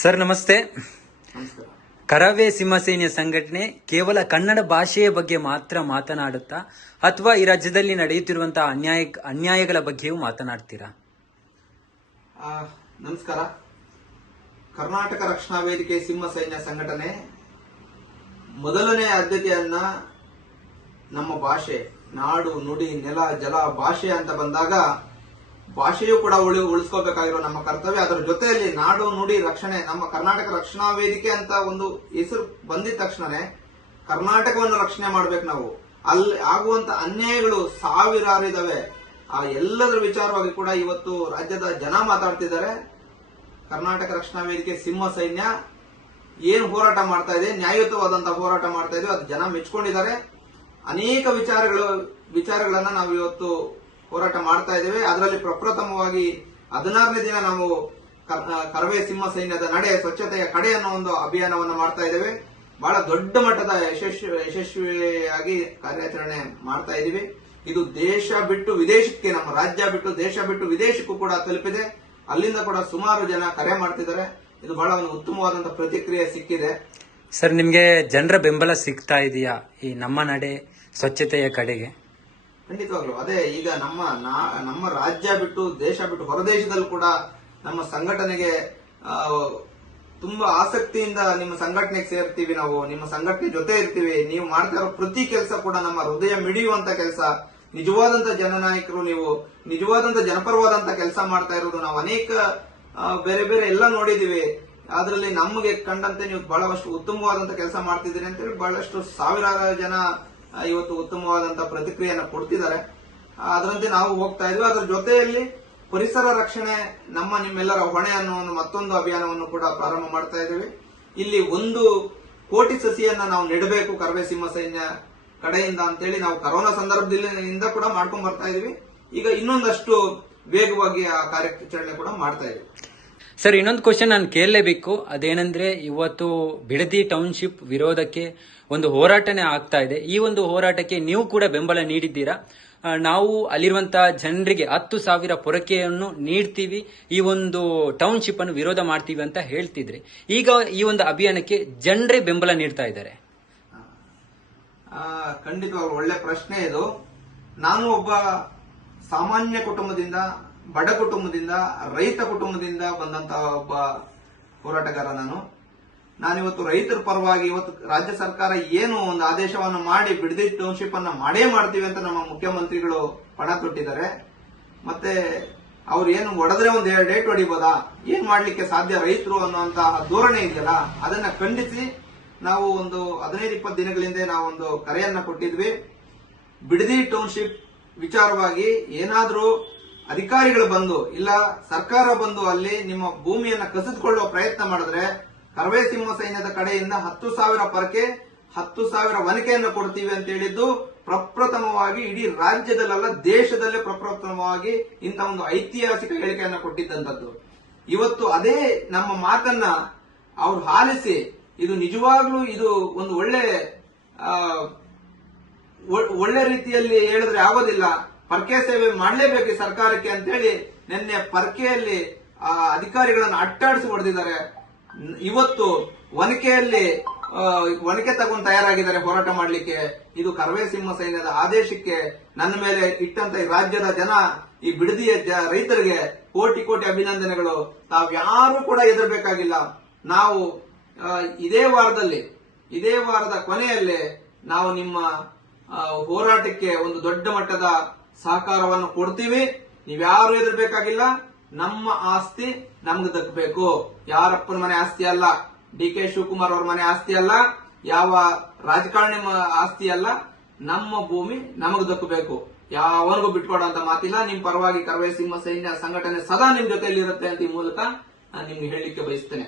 Sir ನಮಸ್ತೆ. ನಮಸ್ಕಾರ. ಕರವೇ ಸಿಂಹಸೇನೆಯ ಸಂಘಟನೆ ಕೇವಲ ಕನ್ನಡ ಭಾಷೆಯ ಬಗ್ಗೆ ಮಾತ್ರ ಮಾತನಾಡುತ್ತಾ ಅಥವಾ ಈ ರಾಜ್ಯದಲ್ಲಿ ನಡೆಯುತ್ತಿರುವಂತಹ ಅನ್ಯಾಯಗಳ ಬಗ್ಗೆಯೂ ಮಾತನಾಡ್ತೀರಾ? ನಮಸ್ಕಾರ. ಕರ್ನಾಟಕ ರಕ್ಷಣಾ ವೇದಿಕೆ ಸಿಂಹಸೈನ್ಯ ಸಂಘಟನೆ ಮೊದಲನೇ ಆದ್ಯತೆಯನ್ನ ನಮ್ಮ ಭಾಷೆ, ನಾಡು, ನುಡಿ, ನೆಲ, ಜಲ, ಭಾಷೆ ಅಂತ ಬಂದಾಗ ಭಾಷೆಯೂ ಕೂಡ ಉಳಿಸ್ಕೋಬೇಕಾಗಿರೋ ನಮ್ಮ ಕರ್ತವ್ಯ. ಅದರ ಜೊತೆಯಲ್ಲಿ ನಾಡು, ನುಡಿ ರಕ್ಷಣೆ, ನಮ್ಮ ಕರ್ನಾಟಕ ರಕ್ಷಣಾ ವೇದಿಕೆ ಅಂತ ಒಂದು ಹೆಸರು ಬಂದಿದ ತಕ್ಷಣನೇ ಕರ್ನಾಟಕವನ್ನು ರಕ್ಷಣೆ ಮಾಡ್ಬೇಕು ನಾವು. ಅಲ್ಲಿ ಆಗುವಂತ ಅನ್ಯಾಯಗಳು ಸಾವಿರಾರು ಇದಾವೆ. ಆ ಎಲ್ಲದರ ವಿಚಾರವಾಗಿ ಕೂಡ ಇವತ್ತು ರಾಜ್ಯದ ಜನ ಮಾತಾಡ್ತಿದ್ದಾರೆ. ಕರ್ನಾಟಕ ರಕ್ಷಣಾ ವೇದಿಕೆ ಸಿಂಹ ಸೈನ್ಯ ಏನು ಹೋರಾಟ ಮಾಡ್ತಾ ಇದೆ, ನ್ಯಾಯಯುತವಾದಂತಹ ಹೋರಾಟ ಮಾಡ್ತಾ ಇದೆ, ಅದು ಜನ ಮೆಚ್ಕೊಂಡಿದ್ದಾರೆ. ಅನೇಕ ವಿಚಾರಗಳನ್ನ ನಾವು ಇವತ್ತು ಹೋರಾಟ ಮಾಡ್ತಾ ಇದ್ದೇವೆ. ಅದರಲ್ಲಿ ಪ್ರಪ್ರಥಮವಾಗಿ 16ನೇ ದಿನ ನಾವು ಕರವೇ ಸಿಂಹ ಸೈನ್ಯದ ನಡೆ ಸ್ವಚ್ಛತೆಯ ಕಡೆ ಅನ್ನೋ ಒಂದು ಅಭಿಯಾನವನ್ನು ಮಾಡ್ತಾ ಇದ್ದೇವೆ. ಬಹಳ ದೊಡ್ಡ ಮಟ್ಟದ ಯಶಸ್ವಿಯಾಗಿ ಕಾರ್ಯಾಚರಣೆ ಮಾಡ್ತಾ ಇದ್ದೀವಿ. ಇದು ದೇಶ ಬಿಟ್ಟು ವಿದೇಶಕ್ಕೆ, ನಮ್ಮ ರಾಜ್ಯ ಬಿಟ್ಟು ದೇಶ ಬಿಟ್ಟು ವಿದೇಶಕ್ಕೂ ಕೂಡ ತಲುಪಿದೆ. ಅಲ್ಲಿಂದ ಕೂಡ ಸುಮಾರು ಜನ ಕರೆ ಮಾಡ್ತಿದ್ದಾರೆ. ಇದು ಬಹಳ ಒಂದು ಉತ್ತಮವಾದಂತಹ ಪ್ರತಿಕ್ರಿಯೆ ಸಿಕ್ಕಿದೆ. ಸರ್, ನಿಮ್ಗೆ ಜನರ ಬೆಂಬಲ ಸಿಗ್ತಾ ಇದೆಯಾ ಈ ನಮ್ಮ ನಡೆ ಸ್ವಚ್ಛತೆಯ ಕಡೆಗೆ? ಖಂಡಿತವಾಗ್ಲು ಅದೇ. ಈಗ ನಮ್ಮ ರಾಜ್ಯ ಬಿಟ್ಟು ದೇಶ ಬಿಟ್ಟು ಹೊರದೇಶದಲ್ಲೂ ಕೂಡ ನಮ್ಮ ಸಂಘಟನೆಗೆ ತುಂಬಾ ಆಸಕ್ತಿಯಿಂದ ನಿಮ್ಮ ಸಂಘಟನೆಗೆ ಸೇರ್ತೀವಿ. ನಾವು ನಿಮ್ಮ ಸಂಘಟನೆ ಜೊತೆ ಇರ್ತೀವಿ. ನೀವು ಮಾಡ್ತಾ ಇರೋ ಪ್ರತಿ ಕೆಲಸ ಕೂಡ ನಮ್ಮ ಹೃದಯ ಮಿಡಿಯುವಂತ ಕೆಲಸ. ನಿಜವಾದಂತ ಜನನಾಯಕರು ನೀವು, ನಿಜವಾದಂತ ಜನಪರವಾದಂತ ಕೆಲಸ ಮಾಡ್ತಾ ಇರೋದು ನಾವು ಅನೇಕ ಬೇರೆ ಬೇರೆ ಎಲ್ಲ ನೋಡಿದೀವಿ. ಅದರಲ್ಲಿ ನಮಗೆ ಕಂಡಂತೆ ನೀವು ಬಹಳಷ್ಟು ಉತ್ತಮವಾದಂತ ಕೆಲಸ ಮಾಡ್ತಿದ್ದೀರಿ ಅಂತೇಳಿ ಬಹಳಷ್ಟು ಸಾವಿರಾರು ಜನ ಇವತ್ತು ಉತ್ತಮವಾದಂತಹ ಪ್ರತಿಕ್ರಿಯೆಯನ್ನು ಕೊಡ್ತಿದ್ದಾರೆ. ಅದರಂತೆ ನಾವು ಹೋಗ್ತಾ ಇದ್ವಿ. ಅದರ ಜೊತೆಯಲ್ಲಿ ಪರಿಸರ ರಕ್ಷಣೆ ನಿಮ್ಮೆಲ್ಲರ ಹೊಣೆ ಅನ್ನೋ ಮತ್ತೊಂದು ಅಭಿಯಾನವನ್ನು ಕೂಡ ಪ್ರಾರಂಭ ಮಾಡ್ತಾ ಇದ್ದೀವಿ. ಇಲ್ಲಿ 1 ಕೋಟಿ ಸಸಿಯನ್ನ ನಾವು ನೆಡಬೇಕು ಕರವೇ ಸಿಂಹ ಸೈನ್ಯ ಕಡೆಯಿಂದ ಅಂತೇಳಿ ನಾವು ಕರೋನಾ ಸಂದರ್ಭದಿಂದ ಕೂಡ ಮಾಡ್ಕೊಂಡ್ ಬರ್ತಾ ಇದೀವಿ. ಈಗ ಇನ್ನೊಂದಷ್ಟು ವೇಗವಾಗಿ ಆ ಕಾರ್ಯಾಚರಣೆ ಕೂಡ ಮಾಡ್ತಾ ಇದೀವಿ. ಸರ್, ಇನ್ನೊಂದು ಕ್ವಶನ್ ನಾನು ಕೇಳಲೇಬೇಕು. ಅದೇನಂದ್ರೆ, ಇವತ್ತು ಬಿಡದಿ ಟೌನ್ಶಿಪ್ ವಿರೋಧಕ್ಕೆ ಒಂದು ಹೋರಾಟನೇ ಆಗ್ತಾ ಇದೆ. ಈ ಒಂದು ಹೋರಾಟಕ್ಕೆ ನೀವು ಕೂಡ ಬೆಂಬಲ ನೀಡಿದ್ದೀರಾ. ನಾವು ಅಲ್ಲಿರುವಂತಹ ಜನರಿಗೆ 10,000 ಪೊರಕೆಯನ್ನು ನೀಡ್ತೀವಿ, ಈ ಒಂದು ಟೌನ್ಶಿಪ್ ಅನ್ನು ವಿರೋಧ ಮಾಡ್ತೀವಿ ಅಂತ ಹೇಳ್ತಿದ್ರಿ. ಈಗ ಈ ಒಂದು ಅಭಿಯಾನಕ್ಕೆ ಜನರೇ ಬೆಂಬಲ ನೀಡ್ತಾ ಇದ್ದಾರೆ. ಖಂಡಿತವಾಗ್ಲೂ ಒಳ್ಳೆ ಪ್ರಶ್ನೆ ಇದು. ನಾನು ಒಬ್ಬ ಸಾಮಾನ್ಯ ಕುಟುಂಬದಿಂದ, ಬಡ ಕುಟುಂಬದಿಂದ, ರೈತ ಕುಟುಂಬದಿಂದ ಬಂದಂತಹ ಒಬ್ಬ ಹೋರಾಟಗಾರ. ನಾನಿವತ್ತು ರೈತರ ಪರವಾಗಿ ಇವತ್ತು ರಾಜ್ಯ ಸರ್ಕಾರ ಏನು ಒಂದು ಆದೇಶವನ್ನು ಮಾಡಿ ಬಿಡದಿ ಟೌನ್ಶಿಪ್ ಅನ್ನ ಮಾಡೇ ಮಾಡ್ತೀವಿ ಅಂತ ನಮ್ಮ ಮುಖ್ಯಮಂತ್ರಿಗಳು ಪಣ ತೊಟ್ಟಿದ್ದಾರೆ. ಮತ್ತೆ ಅವ್ರು ಏನು ಹೊಡೆದ್ರೆ ಒಂದು ಡೇಟ್ ಹೊಡಿಬೋದಾ, ಏನ್ ಮಾಡ್ಲಿಕ್ಕೆ ಸಾಧ್ಯ ರೈತರು ಅನ್ನುವಂತಹ ಧೋರಣೆ ಇದೆಯಲ್ಲ, ಅದನ್ನ ಖಂಡಿಸಿ ನಾವು ಒಂದು 15-20 ದಿನಗಳಿಂದ ನಾವು ಒಂದು ಕರೆಯನ್ನ ಕೊಟ್ಟಿದ್ವಿ. ಬಿಡದಿ ಟೌನ್ಶಿಪ್ ವಿಚಾರವಾಗಿ ಏನಾದ್ರೂ ಅಧಿಕಾರಿಗಳು ಬಂದು ಇಲ್ಲ ಸರ್ಕಾರ ಬಂದು ಅಲ್ಲಿ ನಿಮ್ಮ ಭೂಮಿಯನ್ನ ಕಸಿದುಕೊಳ್ಳುವ ಪ್ರಯತ್ನ ಮಾಡಿದ್ರೆ ಕರವೇ ಸಿಂಹ ಸೈನ್ಯದ ಕಡೆಯಿಂದ 10,000 ಪರಕೆ, 10,000 ವನಿಕೆಯನ್ನು ಕೊಡ್ತೀವಿ ಅಂತ ಹೇಳಿದ್ದು ಪ್ರಪ್ರಥಮವಾಗಿ ಇಡೀ ರಾಜ್ಯದಲ್ಲ ದೇಶದಲ್ಲೇ ಪ್ರಪ್ರಥಮವಾಗಿ ಇಂಥ ಒಂದು ಐತಿಹಾಸಿಕ ಹೇಳಿಕೆಯನ್ನು ಕೊಟ್ಟಿದ್ದಂಥದ್ದು. ಇವತ್ತು ಅದೇ ನಮ್ಮ ಮಾತನ್ನ ಅವ್ರು ಆಲಿಸಿ ಇದು ನಿಜವಾಗ್ಲೂ ಇದು ಒಂದು ಒಳ್ಳೆ ರೀತಿಯಲ್ಲಿ ಹೇಳಿದ್ರೆ ಆಗೋದಿಲ್ಲ, ಪರ್ಕೆ ಸೇವೆ ಮಾಡಲೇಬೇಕು ಸರ್ಕಾರಕ್ಕೆ ಅಂತ ಹೇಳಿ ನಿನ್ನೆ ಪರ್ಕೆಯಲ್ಲಿ ಅಧಿಕಾರಿಗಳನ್ನು ಅಟ್ಟಾಡಿಸಿ ಹೊಡೆದಿದ್ದಾರೆ. ಇವತ್ತು ವನಿಕೆ ತಗೊಂಡು ತಯಾರಾಗಿದ್ದಾರೆ ಹೋರಾಟ ಮಾಡಲಿಕ್ಕೆ. ಇದು ಕರವೇ ಸಿಂಹ ಸೈನ್ಯದ ಆದೇಶಕ್ಕೆ ನನ್ನ ಮೇಲೆ ಇಟ್ಟಂತ ಈ ರಾಜ್ಯದ ಜನ, ಈ ಬಿಡದಿಯ ರೈತರಿಗೆ ಕೋಟಿ ಕೋಟಿ ಅಭಿನಂದನೆಗಳು. ತಾವ್ಯಾರೂ ಕೂಡ ಹೆದರಬೇಕಾಗಿಲ್ಲ. ನಾವು ಇದೇ ವಾರದ ಕೊನೆಯಲ್ಲೇ ನಾವು ನಿಮ್ಮ ಹೋರಾಟಕ್ಕೆ ಒಂದು ದೊಡ್ಡ ಮಟ್ಟದ ಸಹಕಾರವನ್ನು ಕೊಡ್ತೀವಿ. ನೀವ್ಯಾರು ಹೆದರ್ಬೇಕಾಗಿಲ್ಲ. ನಮ್ಮ ಆಸ್ತಿ ನಮ್ಗೆ ದಕ್ಕಬೇಕು. ಯಾರಪ್ಪನ ಮನೆ ಆಸ್ತಿ ಅಲ್ಲ, DK ಶಿವಕುಮಾರ್ ಅವ್ರ ಮನೆ ಆಸ್ತಿ ಅಲ್ಲ, ಯಾವ ರಾಜಕಾರಣಿ ಆಸ್ತಿ ಅಲ್ಲ. ನಮ್ಮ ಭೂಮಿ ನಮಗ್ ದಕ್ಕಬೇಕು. ಯಾವನಿಗೂ ಬಿಟ್ಕೊಡುವಂತ ಮಾತಿಲ್ಲ. ನಿಮ್ ಪರವಾಗಿ ಕರವೇ ಸಿಂಹ ಸೈನ್ಯ ಸಂಘಟನೆ ಸದಾ ನಿಮ್ ಜೊತೆಯಲ್ಲಿ ಇರುತ್ತೆ ಅಂತ ಈ ಮೂಲಕ ನಾನು ನಿಮ್ಗೆ ಹೇಳಲಿಕ್ಕೆ ಬಯಸ್ತೇನೆ.